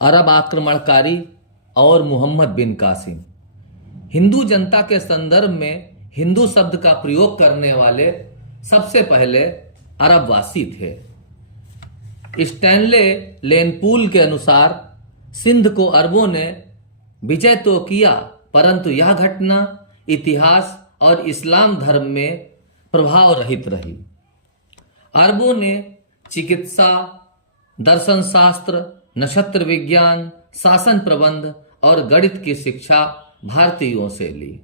अरब आक्रमणकारी और मोहम्मद बिन कासिम। हिंदू जनता के संदर्भ में हिंदू शब्द का प्रयोग करने वाले सबसे पहले अरबवासी थे। स्टैनले लेनपूल के अनुसार सिंध को अरबों ने विजय तो किया, परंतु यह घटना इतिहास और इस्लाम धर्म में प्रभाव रहित रही। अरबों ने चिकित्सा, दर्शन शास्त्र, नक्षत्र विज्ञान, शासन प्रबंध और गणित की शिक्षा भारतीयों से ली।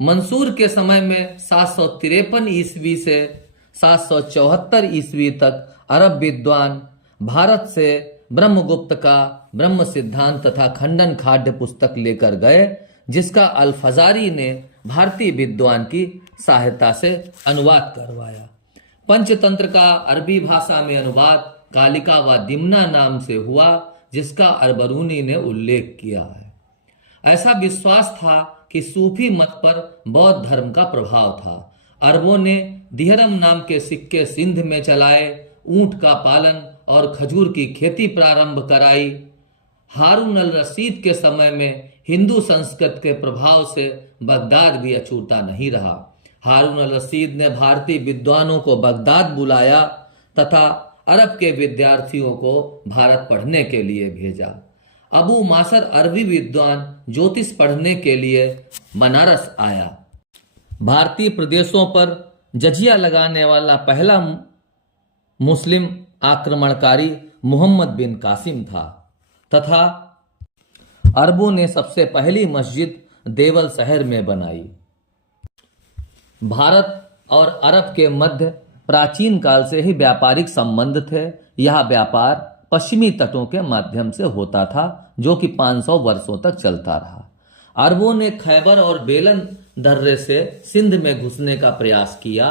मंसूर के समय में 753 ईस्वी से 774 ईस्वी तक अरब विद्वान भारत से ब्रह्मगुप्त का ब्रह्म सिद्धांत तथा खंडन खाद्य पुस्तक लेकर गए, जिसका अल-फजारी ने भारतीय विद्वान की सहायता से अनुवाद करवाया। पंचतंत्र का अरबी भाषा में अनुवाद कालिका व दिमना नाम से हुआ, जिसका अरबरूनी ने उल्लेख किया है। ऐसा विश्वास था कि सूफी मत पर बौद्ध धर्म का प्रभाव था। अरबों ने दिहरम नाम के सिक्के सिंध में चलाए, ऊंट का पालन और खजूर की खेती प्रारंभ कराई। हारून अल रशीद के समय में हिंदू संस्कृत के प्रभाव से बगदाद भी अछूता नहीं रहा। हारून अल रशीद ने भारतीय विद्वानों को बगदाद बुलाया तथा अरब के विद्यार्थियों को भारत पढ़ने के लिए भेजा। अबू मासर अरबी विद्वान ज्योतिष पढ़ने के लिए बनारस आया। भारतीय प्रदेशों पर जजिया लगाने वाला पहला मुस्लिम आक्रमणकारी मोहम्मद बिन कासिम था तथा अरबों ने सबसे पहली मस्जिद देवल शहर में बनाई। भारत और अरब के मध्य प्राचीन काल से ही व्यापारिक संबंध थे। यह व्यापार पश्चिमी तटों के माध्यम से होता था, जो कि 500 वर्षों तक चलता रहा। अरबों ने खैबर और बेलन दर्रे से सिंध में घुसने का प्रयास किया,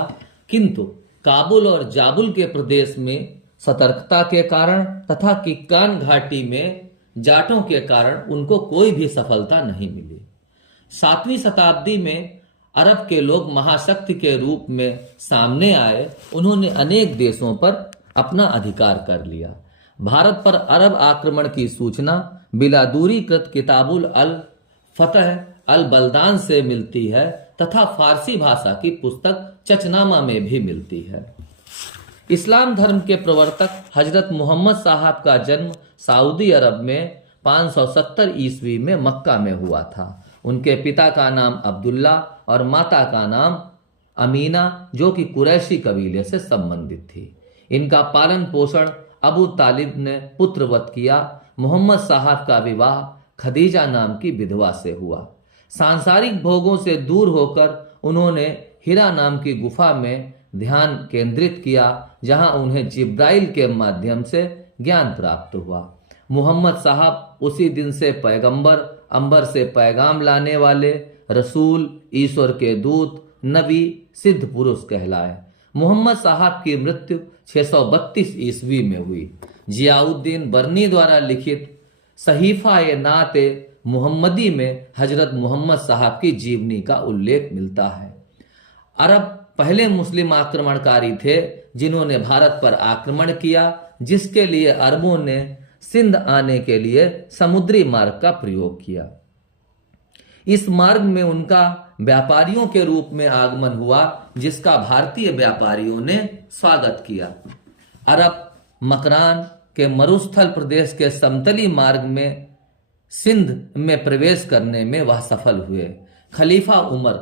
किंतु काबुल और जाबुल के प्रदेश में सतर्कता के कारण तथा किक्कान घाटी में जाटों के कारण उनको कोई भी सफलता नहीं मिली। 7वीं शताब्दी में अरब के लोग महाशक्ति के रूप में सामने आए। उन्होंने अनेक देशों पर अपना अधिकार कर लिया। भारत पर अरब आक्रमण की सूचना बिलादूरीकृत किताबुल अल फतह अल बलदान से मिलती है तथा फारसी भाषा की पुस्तक चचनामा में भी मिलती है। इस्लाम धर्म के प्रवर्तक हजरत मोहम्मद साहब का जन्म सऊदी अरब में 570 ईस्वी में मक्का में हुआ था। उनके पिता का नाम अब्दुल्ला और माता का नाम अमीना, जो कि कुरैशी कबीले से संबंधित थी। इनका पालन पोषण अबू तालिब ने पुत्रवत किया। मोहम्मद साहब का विवाह खदीजा नाम की विधवा से हुआ। सांसारिक भोगों से दूर होकर उन्होंने हिरा नाम की गुफा में ध्यान केंद्रित किया, जहां उन्हें जिब्राइल के माध्यम से ज्ञान प्राप्त हुआ। मोहम्मद साहब उसी दिन से पैगंबर, अंबर से पैगाम लाने वाले, रसूल, ईश्वर के दूत, नबी, सिद्ध पुरुष कहलाए। मोहम्मद साहब की मृत्यु 632 ईस्वी में हुई। जियाउद्दीन बरनी द्वारा लिखित सहीफा-ए-नात मुहम्मदी में हजरत मोहम्मद साहब की जीवनी का उल्लेख मिलता है। अरब पहले मुस्लिम आक्रमणकारी थे जिन्होंने भारत पर आक्रमण किया, जिसके लिए अरबों ने सिंध आने के लिए समुद्री मार्ग का प्रयोग किया। इस मार्ग में उनका व्यापारियों के रूप में आगमन हुआ, जिसका भारतीय व्यापारियों ने स्वागत किया। अरब मकरान के मरुस्थल प्रदेश के समतली मार्ग में सिंध में प्रवेश करने में वह सफल हुए। खलीफा उमर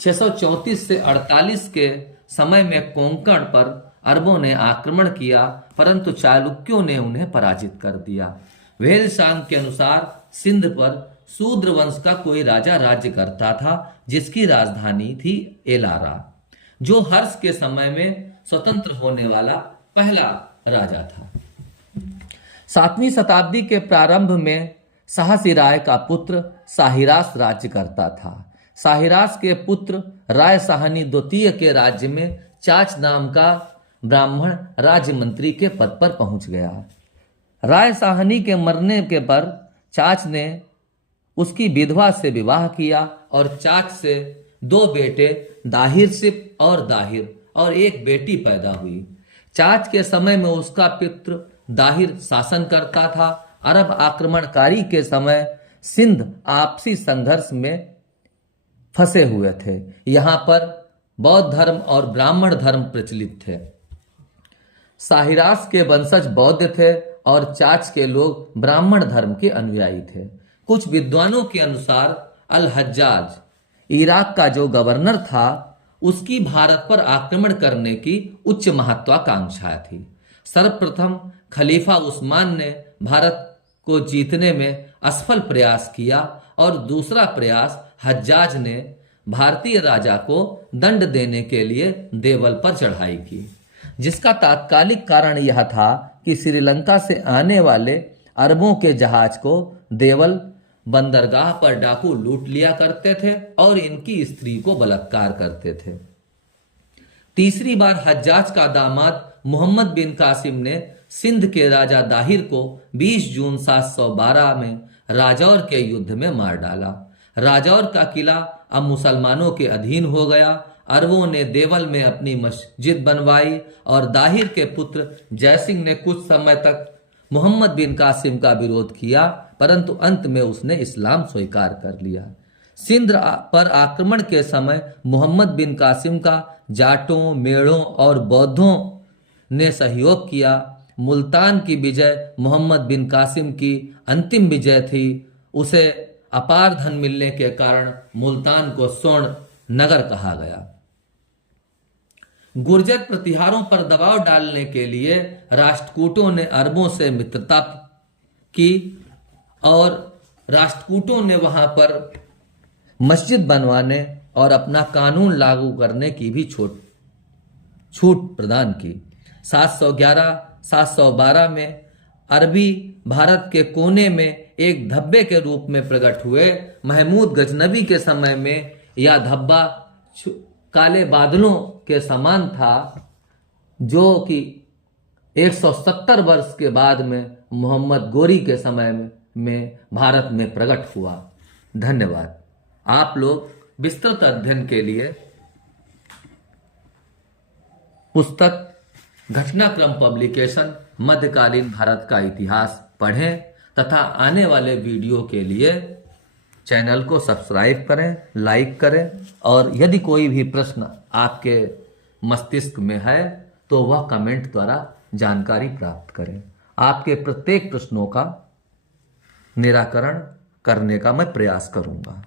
634 से 48 के समय में कोंकण पर अरबों ने आक्रमण किया, परंतु चालुक्यों ने उन्हें पराजित कर दिया। वेलशांग के अनुसार सिंध पर शूद्र वंश का कोई राजा राज्य करता था, जिसकी राजधानी थी एलारा, जो हर्ष के समय में स्वतंत्र होने वाला पहला राजा था। 7वीं शताब्दी के प्रारंभ में शाहसिराय का पुत्र शाहिरास राज्य करता था। शाहिरास के पुत्र राय साहनी द्वितीय के राज्य में चाच नाम का ब्राह्मण राज्य मंत्री के पद पर पहुंच गया। राय साहनी के मरने के पर चाच ने उसकी विधवा से विवाह किया और चाच से 2 बेटे दाहिर सिप और दाहिर और एक बेटी पैदा हुई। चाच के समय में उसका पितृ दाहिर शासन करता था अरब आक्रमणकारी के समय सिंध आपसी संघर्ष में फंसे हुए थे। यहाँ पर बौद्ध धर्म और ब्राह्मण धर्म प्रचलित थे। साहिरास के वंशज बौद्ध थे और चाच के लोग ब्राह्मण धर्म के अनुयायी थे। कुछ विद्वानों के अनुसार अल हज्जाज इराक का जो गवर्नर था उसकी भारत पर आक्रमण करने की उच्च महत्वाकांक्षा थी। सर्वप्रथम खलीफा उस्मान ने भारत को जीतने में असफल प्रयास किया और दूसरा प्रयास हज्जाज ने भारतीय राजा को दंड देने के लिए देवल पर चढ़ाई की, जिसका तात्कालिक कारण यह था कि श्रीलंका से आने वाले अरबों के जहाज को देवल बंदरगाह पर डाकू लूट लिया करते थे और इनकी स्त्री को बलात्कार करते थे। तीसरी बार हज्जाज का दामाद मोहम्मद बिन कासिम ने सिंध के राजा दाहिर को 20 जून 712 में राजौर के युद्ध में मार डाला। राजौर का किला अब मुसलमानों के अधीन हो गया। अरबों ने देवल में अपनी मस्जिद बनवाई और दाहिर के पुत्र जयसिंह ने कुछ समय तक मोहम्मद बिन कासिम का विरोध किया, परंतु अंत में उसने इस्लाम स्वीकार कर लिया। सिंध पर आक्रमण के समय मोहम्मद बिन कासिम का जाटों, मेड़ों और बौद्धों ने सहयोग किया। मुल्तान की विजय मोहम्मद बिन कासिम की अंतिम विजय थी। उसे अपार धन मिलने के कारण मुल्तान को स्वर्ण नगर कहा गया। गुर्जर प्रतिहारों पर दबाव डालने के लिए राष्ट्रकूटों ने अरबों से मित्रता की और राष्ट्रकूटों ने वहां पर मस्जिद बनवाने और अपना कानून लागू करने की भी छूट प्रदान की। 711-712 में अरबी भारत के कोने में एक धब्बे के रूप में प्रकट हुए। महमूद गजनबी के समय में यह धब्बा काले बादलों के समान था, जो कि 170 वर्ष के बाद में मोहम्मद गोरी के समय में भारत में प्रकट हुआ। धन्यवाद। आप लोग विस्तृत अध्ययन के लिए पुस्तक घटनाक्रम पब्लिकेशन मध्यकालीन भारत का इतिहास पढ़ें तथा आने वाले वीडियो के लिए चैनल को सब्सक्राइब करें, लाइक करें और यदि कोई भी प्रश्न आपके मस्तिष्क में है तो वह कमेंट द्वारा जानकारी प्राप्त करें। आपके प्रत्येक प्रश्नों का निराकरण करने का मैं प्रयास करूंगा।